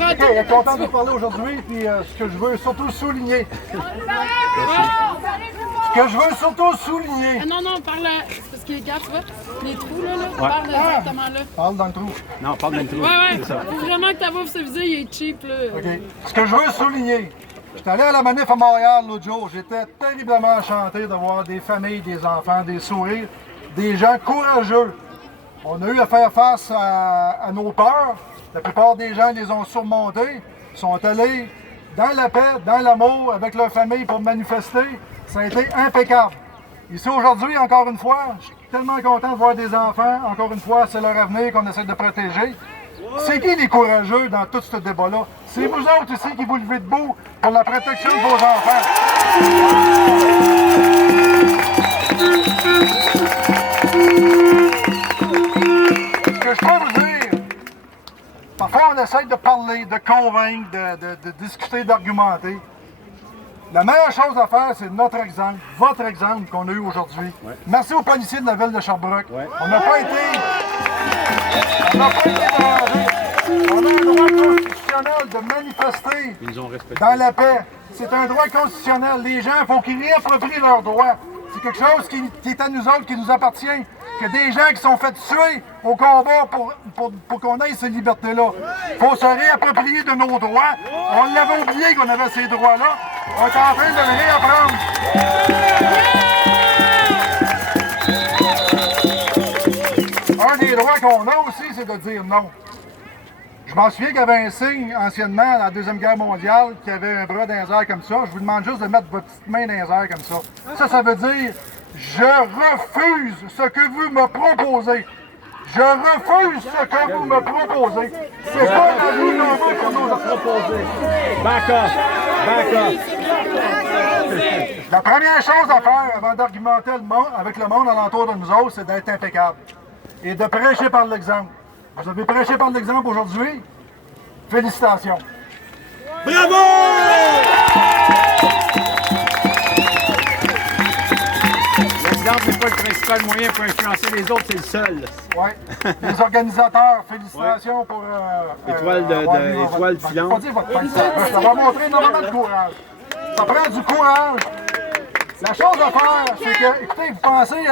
OK, elle est contente de vous parler aujourd'hui, puis ce que je veux surtout souligner. Ce que je veux surtout souligner. Non, parle. Parce que, regarde, tu vois, les trous, là, parle exactement là. Parle dans le trou. Non, parle dans le trou. Ouais. C'est ça. Faut vraiment que ta voix se visée, il est cheap, là. OK. Ce que je veux souligner, j'étais allé à la manif à Montréal l'autre jour. J'étais terriblement enchanté de voir des familles, des enfants, des sourires, des gens courageux. On a eu à faire face à nos peurs. La plupart des gens les ont surmontés, sont allés dans la paix, dans l'amour, avec leur famille pour manifester. Ça a été impeccable. Ici aujourd'hui, encore une fois, je suis tellement content de voir des enfants. Encore une fois, c'est leur avenir qu'on essaie de protéger. C'est qui les courageux dans tout ce débat-là? C'est vous autres ici qui vous levez debout pour la protection de vos enfants. Ce que je peux vous dire, parfois on essaie de parler, de convaincre, de discuter, d'argumenter. La meilleure chose à faire, c'est notre exemple, votre exemple qu'on a eu aujourd'hui. Ouais. Merci aux policiers de la ville de Sherbrooke. Ouais. On n'a pas été dérangés. On a un droit constitutionnel de manifester dans la paix. C'est un droit constitutionnel. Les gens, il faut qu'ils réapproprient leurs droits. C'est quelque chose qui est à nous autres, qui nous appartient. Que des gens qui sont fait tuer au combat pour qu'on ait ces libertés-là. Il faut se réapproprier de nos droits. On l'avait oublié qu'on avait ces droits-là. On est en train de les réapprendre. Un des droits qu'on a aussi, c'est de dire non. Je m'en souviens qu'il y avait un signe anciennement, dans la Deuxième Guerre mondiale, qui avait un bras dans les airs comme ça. Je vous demande juste de mettre votre petite main dans les airs comme ça. Ça veut dire « Je refuse ce que vous me proposez ». Je refuse ce que vous me proposez. C'est pas la vie qu'on veut pour nous proposer. Back off. La première chose à faire avant d'argumenter avec le monde alentour de nous autres, c'est d'être impeccable. Et de prêcher par l'exemple. Vous avez prêché par l'exemple aujourd'hui. Félicitations. Bravo! L'exemple n'est pas le principal moyen pour influencer les autres, c'est le seul. Oui. Les organisateurs, félicitations pour... Étoile filante. Pas dire votre pince. Ça va montrer énormément de courage. Ça prend du courage. La chose à faire, c'est que, écoutez, vous pensez,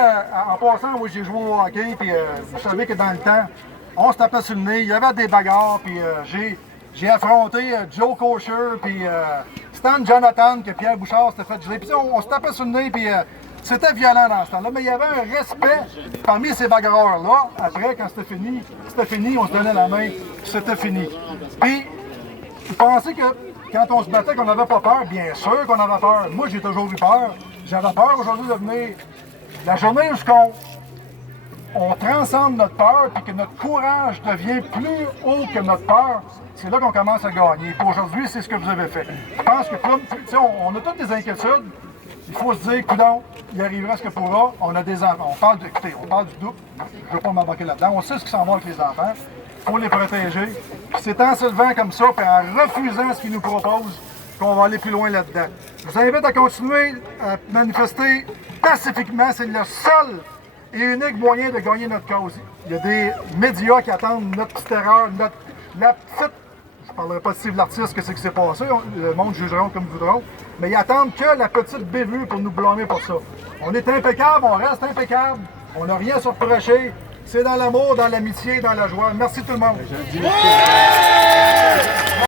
en passant, moi j'ai joué au hockey, puis vous savez que dans le temps, on se tapait sur le nez, il y avait des bagarres, puis j'ai affronté Joe Kosher, puis Stan Jonathan, que Pierre Bouchard s'était fait geler. Puis on se tapait sur le nez, puis c'était violent dans ce temps-là. Mais il y avait un respect parmi ces bagarreurs-là. Après, quand c'était fini, on se donnait la main, c'était fini. Puis, vous pensez que quand on se battait, qu'on n'avait pas peur? Bien sûr qu'on avait peur. Moi, j'ai toujours eu peur. J'avais peur aujourd'hui de venir. La journée où on transcende notre peur et que notre courage devient plus haut que notre peur, c'est là qu'on commence à gagner. Et aujourd'hui, c'est ce que vous avez fait. Je pense que, on a toutes des inquiétudes. Il faut se dire, coudonc, il arrivera ce que pourra. On a des enfants. On parle du double. Je ne veux pas m'embarquer là-dedans. On sait ce qui s'en va avec les enfants. Il faut les protéger. Puis c'est en se levant comme ça, puis en refusant ce qu'ils nous proposent, qu'on va aller plus loin là-dedans. Je vous invite à continuer à manifester pacifiquement. C'est le seul et unique moyen de gagner notre cause. Il y a des médias qui attendent notre petite erreur, la petite... Je ne parlerai pas de Steve l'artiste, que c'est qui s'est passé, le monde jugera comme ils voudront, mais ils attendent que la petite bévue pour nous blâmer pour ça. On est impeccable, on reste impeccable, on n'a rien à se reprocher. C'est dans l'amour, dans l'amitié, dans la joie. Merci tout le monde.